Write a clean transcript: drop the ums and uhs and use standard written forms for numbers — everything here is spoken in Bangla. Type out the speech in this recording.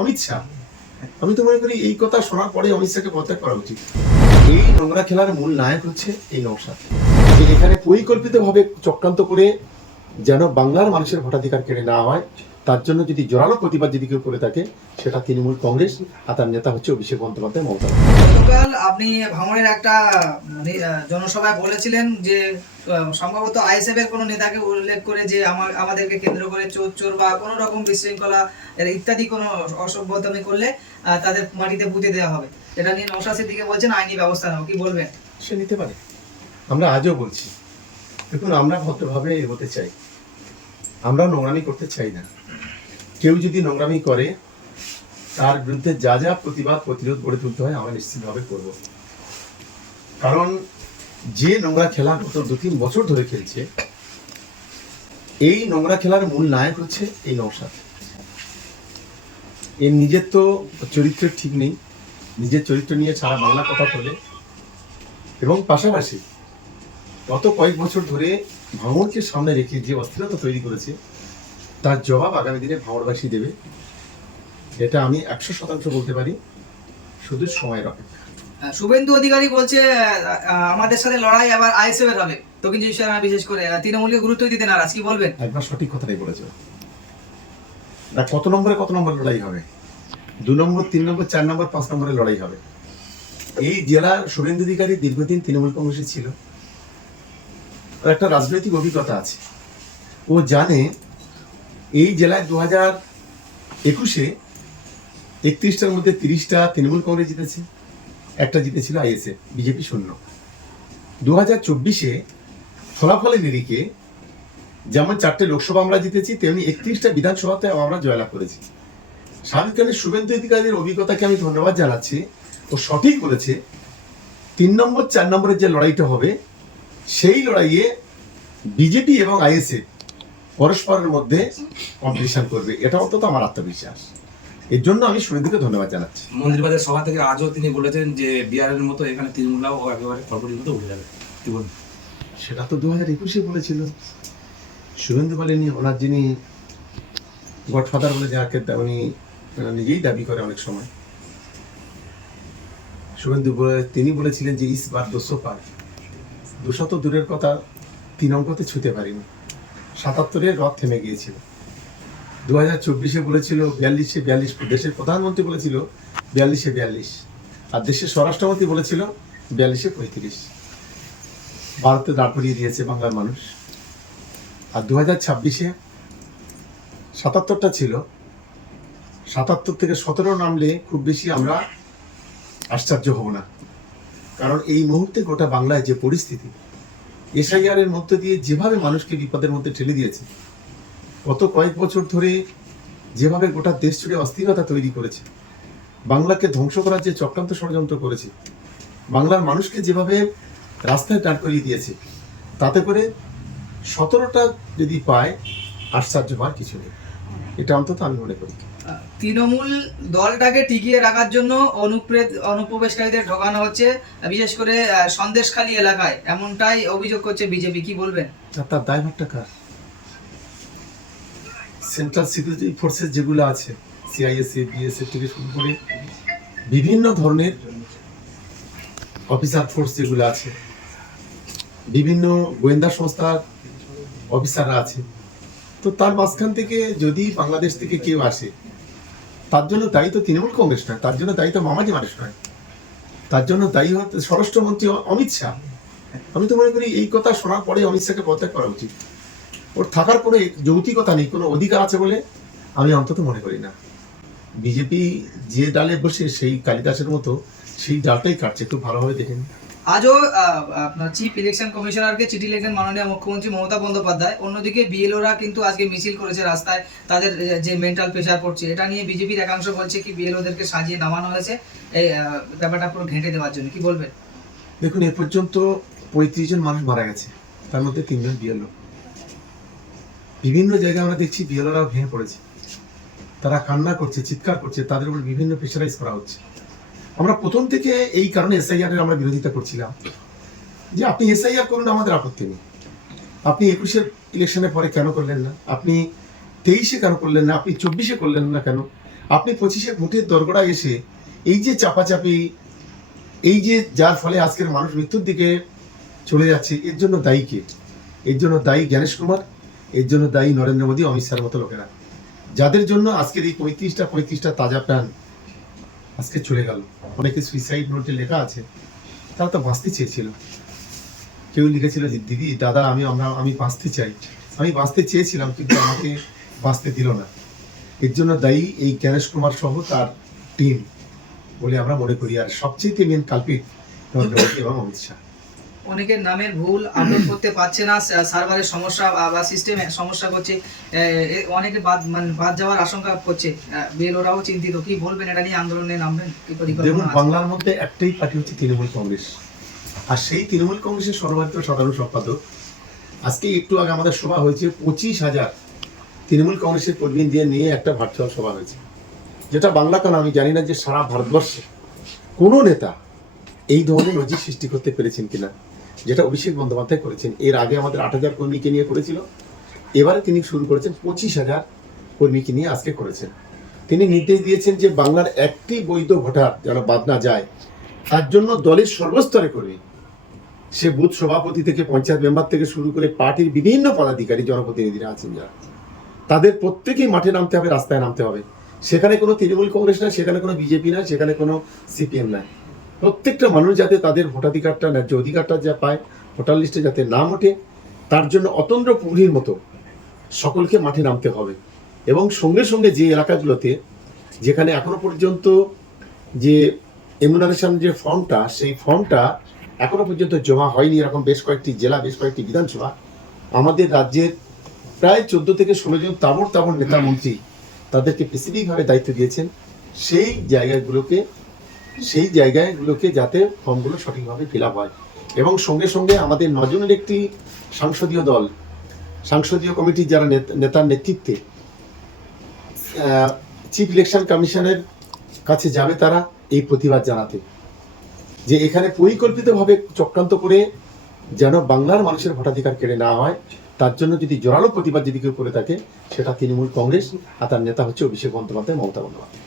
অমিত শাহ, আমি তো মনে করি এই কথা শোনার পরে অমিত শাহকে পদত্যাগ করা উচিত। এই নোংরা খেলার মূল নায়ক হচ্ছে এই নওশাদ, যে এখানে পরিকল্পিতভাবে চক্রান্ত করে যেন বাংলার মানুষের ভোটাধিকার কেড়ে নেওয়া হয়, তার জন্য যদি জোরালো প্রতিবাদ যদি কেউ করে থাকে সেটা তৃণমূল কংগ্রেস, আর তার নেতা হচ্ছে অভিষেক বন্দ্যোপাধ্যায়, মমতা। গতকাল আপনি ভাঙড়ের একটা জনসভায় বলেছিলেন যে সম্ভবত আইএসএফ এর কোনো নেতাকে উল্লেখ করে যে আমাদেরকে কেন্দ্র করে চোর চোর বা কোনো রকম বিশৃঙ্খলা ইত্যাদি কোনো অসভ্যতামি করলে তাদের মাটিতে পুঁতে দেওয়া হবে। এটা নিয়ে নওশাদ সিদ্দিকী বলছেন আইনি ব্যবস্থা নেব, কি বলবেন? সে নিতে পারে, আমরা আজও বলছি। দেখুন, আমরা ভদ্রভাবে এগোতে চাই, আমরা নোংরামি করতে চাই না। কেউ যদি নোংরামি করে তার বিরুদ্ধে যা যা প্রতিরোধ গড়ে তুলতে হয় আমরা নিশ্চিতভাবে করব। কারণ যে নোংরা খেলা গত 2-3 বছর ধরে খেলছে, এই নোংরা খেলার মূল নায়ক হচ্ছে এই নওশাদ। এর নিজের তো চরিত্রের ঠিক নেই, নিজের চরিত্র নিয়ে সারা বাংলা কথা বলে, এবং পাশাপাশি গত কয়েক বছর ধরে ভাঙড়কে সামনে রেখে যে অস্থিরতা তৈরি করেছে তার জবাব আগামী দিনে ভাঙড়বাসী দেবে, এটা আমি 100% বলতে পারি। শুধু সময়ের অপেক্ষা। শুভেন্দু অধিকারী বলছে আমাদের সাথে লড়াই আবার আইএসএফ এর হবে, দক্ষিণ বিশেষ করে তৃণমূলকে গুরুত্ব দিতে নারাজ, কি বলবেন? একবার সঠিক কথাটাই বলেছ না। কত নম্বরে লড়াই হবে? 2 নম্বর, 3 নম্বর, 4 নম্বর, 5 নম্বরে লড়াই হবে। এই জেলার শুভেন্দু অধিকারী দীর্ঘদিন তৃণমূল কংগ্রেসে ছিল, ওর একটা রাজনৈতিক অভিজ্ঞতা আছে। ও জানে এই জেলায় 2021-এ 31টার মধ্যে 30টা তৃণমূল কংগ্রেস জিতেছে, একটা জিতেছিল আইএসএফ, বিজেপি শূন্য। 2024-এ ফলাফলের নিরিখে যেমন 4টে লোকসভা আমরা জিতেছি, তেমনি 31টা বিধানসভাতে আমরা জয়লাভ করেছি। স্বাভাবিকভাবে শুভেন্দু অধিকারীর অভিজ্ঞতাকে আমি ধন্যবাদ জানাচ্ছি। ও সঠিক বলেছে, 3 নম্বর 4 নম্বরের যে লড়াইটা হবে সেই লড়াইয়ে বিজেপি এবং আইএসএফ পরস্পরের মধ্যে কম্পিটিশন করবে, এটা অন্তত আমার আত্মবিশ্বাস। এর জন্য আমি শুভেন্দুকে ধন্যবাদ জানাচ্ছি। মন্দিরবাজার সভা থেকে আজও তিনি বলেছেন যে বিহারের মতো এখানে তৃণমূলাও একেবারে খড়খড়ির মতো উঠে যাবে, কি বলবেন? সেটা তো 2021-এ বলেছিল। শুভেন্দু বলেনি, ওনার যিনি গডফাদার বলে যাকে উনি নিজেই দাবি করে অনেক সময়, শুভেন্দু তিনি বলেছিলেন যে ইস বার 200 পার। 200 তো দূরের কথা, 3 অঙ্কতে ছুঁতে পারিনি। 77-এ রথ থেমে গিয়েছিল। 2024-এ বলেছিল 42-এ 42, দেশের প্রধানমন্ত্রী বলেছিল 42-এ 42, আর দেশের স্বরাষ্ট্রমন্ত্রী বলেছিল 42-এ 35। ভারতে দাঁড় করিয়ে দিয়েছে বাংলার মানুষ। আর 2026-এ 77টা ছিল, 77 থেকে 17 নামলে খুব বেশি আমরা আশ্চর্য হব না। কারণ এই মুহূর্তে গোটা বাংলায় যে পরিস্থিতি, এসআইআর এর মধ্যে দিয়ে যেভাবে মানুষকে বিপদের মধ্যে ঠেলে দিয়েছে, গত কয়েক বছর ধরে যেভাবে গোটা দেশ জুড়ে অস্থিরতা তৈরি করেছে, বাংলাকে ধ্বংস করার যে চক্রান্ত ষড়যন্ত্র করেছে, বাংলার মানুষকে যেভাবে রাস্তায় দাঁড় করিয়ে দিয়েছে, তাতে করে 17টা যদি পায় আশ্চর্য হওয়ার কিছু নেই, এটা অন্তত আমি মনে করি। তৃণমূল দলটাকে টিকিয়ে রাখার জন্য অনুপ্রবেশকারীদের ঢোকানো হচ্ছে, বিশেষ করে সন্দেশখালী এলাকায়, এমনটাই অভিযোগ করছে বিজেপি, কি বলবেন? তার দায়ভারটা কার? সেন্ট্রাল সিকিউরিটি ফোর্সেস যেগুলো আছে, সিআইএসএফ, বিএসএফ থেকে শুরু করে বিভিন্ন ধরনের অফিসার ফোর্স যেগুলো আছে, বিভিন্ন গোয়েন্দা সংস্থার অফিসাররা আছে, তো তার মাঝখান থেকে যদি বাংলাদেশ থেকে কেউ আসে, তার জন্য দায়ী তো তৃণমূল কংগ্রেস নয়, তার জন্য দায়ী তো মামাজি মানুষ নয়, তার জন্য দায়ী হতে স্বরাষ্ট্রমন্ত্রী অমিত শাহ। আমি তো মনে করি এই কথা শোনার পরে অমিত শাহকে পদত্যাগ করা উচিত। ওর থাকার কোনো যৌক্তিকতা নেই, কোনো অধিকার আছে বলে আমি অন্তত মনে করি না। বিজেপি যে ডালে বসে সেই কালিদাসের মতো সেই ডালটাই কাটছে, খুব ভালোভাবে দেখেন। আজও আপনার চিফ ইলেকশন কমিশনারকে চিঠি লিখেন মাননীয় মুখ্যমন্ত্রী মমতা বন্দ্যোপাধ্যায়। অন্যদিকে বিএলওরা কিন্তু আজকে মিছিল করেছে রাস্তায়, তাদের যে মেন্টাল প্রেশার পড়ছে, এটা নিয়ে বিজেপির একাংশ বলছে কি বিএলওদেরকে সাজিয়ে নামানো হয়েছে এই ব্যাপারটা পুরো ঘেঁটে দেওয়ার জন্য, কি বলবেন? দেখুন, এ পর্যন্ত 35 জন মানুষ মারা গেছে, তার মধ্যে 3 জন বিএলও। বিভিন্ন জায়গায় আমরা দেখছি বিএলওরাও ভেঙে পড়েছে, তারা কান্না করছে, চিৎকার করছে, তাদের উপর বিভিন্ন প্রেশারাইজ করা হচ্ছে। আমরা প্রথম থেকে এই কারণে এসআইআর এর আমরা বিরোধিতা করছিলাম, যে আপনি এসআইআর করুন, আমাদের আপত্তি নেই। আপনি 21-এর ইলেকশনের পরে কেন করলেন না? আপনি 23-এ কেন করলেন না? আপনি 24-এ করলেন না কেন? আপনি 25-এ ভোটের দরগড়া এসে এই যে চাপাচাপি, এই যে যার ফলে আজকের মানুষ মৃত্যুর দিকে চলে যাচ্ছে, এর জন্য দায়ী কে? এর জন্য দায়ী জ্ঞানেশ কুমার, এর জন্য দায়ী নরেন্দ্র মোদী, অমিত শাহের মতো লোকেরা, যাদের জন্য আজকের এই 35টা তাজা প্রাণ আজকে চলে গেল। অনেকে সুইসাইড নোটে লেখা আছে, তারা তো বাঁচতে চেয়েছিল। কেউ লিখেছিল যে দিদি দাদা আমি বাঁচতে চাই, আমি বাঁচতে চেয়েছিলাম কিন্তু আমাকে বাঁচতে দিল না। এর জন্য দায়ী এই জ্ঞানেশ কুমার সহ তার টিম বলে আমরা মনে করি। আর সবচেয়ে মেন কালপিট নরেন্দ্র মোদী এবং অমিত শাহ। অনেকের নামের ভুল আপলোড করতে পারছে না, সার্ভারের সমস্যা বা সিস্টেমে সমস্যা করছে, অনেকে বাদ যাওয়ার আশঙ্কা করছে, বিএলওরাও চিন্তিত। কি বলবেন এটা নিয়ে? আন্দোলনে নামবেন কি দেখুন, পরিকল্পনা আছে? বাংলার মধ্যে একটাই পার্টি হচ্ছে তৃণমূল কংগ্রেস, আর সেই তৃণমূল কংগ্রেসের সর্বাধিক সাধারণ সম্পাদক আজকে একটু আগে আমাদের সভা হয়েছে, 25,000 তৃণমূল কংগ্রেসের কর্মী দিয়ে নিয়ে একটা ভার্চুয়াল সভা হয়েছে, যেটা বাংলা কেন আমি জানি না যে সারা ভারতবর্ষে কোনো নেতা এই ধরনের নজির সৃষ্টি করতে পেরেছেন কিনা, যেটা অভিষেক বন্দ্যোপাধ্যায় করেছেন। এর আগে আমাদের 8,000 কর্মীকে নিয়ে করেছিল, এবারে তিনি শুরু করেছেন 25,000 কর্মীকে নিয়ে আজকে করেছেন। তিনি নির্দেশ দিয়েছেন যে বাংলার একটি বৈধ ভোটার যেন বাদ না যায়, তার জন্য দলের সর্বস্তরে কর্মী, সে বুথ সভাপতি থেকে পঞ্চায়েত মেম্বার থেকে শুরু করে পার্টির বিভিন্ন পদাধিকারী জনপ্রতিনিধিরা আছেন যারা, তাদের প্রত্যেকেই মাঠে নামতে হবে, রাস্তায় নামতে হবে। সেখানে কোনো তৃণমূল কংগ্রেস না, সেখানে কোনো বিজেপি না, সেখানে কোনো সিপিএম নাই। প্রত্যেকটা মানুষ যাতে তাদের ভোটাধিকারটা, ন্যায্য অধিকারটা যা পায়, ভোটার লিস্টে যাতে নাম ওঠে, তার জন্য অতন্দ্র প্রহরীর মতো সকলকে মাঠে নামতে হবে। এবং সঙ্গে সঙ্গে যে এলাকাগুলোতে যেখানে এখনো পর্যন্ত যে এমুনারেশন যে ফর্মটা, সেই ফর্মটা এখনো পর্যন্ত জমা হয়নি, এরকম বেশ কয়েকটি জেলা, বেশ কয়েকটি বিধানসভা, আমাদের রাজ্যের প্রায় 14 থেকে 16 জন তাবড় নেতা মন্ত্রী তাদেরকে স্পেসিফিকভাবে দায়িত্ব দিয়েছেন সেই জায়গাগুলোকে যাতে ফর্মগুলো সঠিকভাবে ফিল আপ হয়। এবং সঙ্গে সঙ্গে আমাদের 9 জনের একটি সংসদীয় দল, সংসদীয় কমিটির যারা নেতার নেতৃত্বে চিফ ইলেকশন কমিশনের কাছে যাবে তারা এই প্রতিবাদ জানাতে, যে এখানে পরিকল্পিতভাবে চক্রান্ত করে যেন বাংলার মানুষের ভোটাধিকার কেড়ে নেওয়া হয়। তার জন্য যদি জোরালো প্রতিবাদ যদি কেউ করে থাকে, সেটা তৃণমূল কংগ্রেস, আর তার নেতা হচ্ছে অভিষেক বন্দ্যোপাধ্যায়, মমতা বন্দ্যোপাধ্যায়।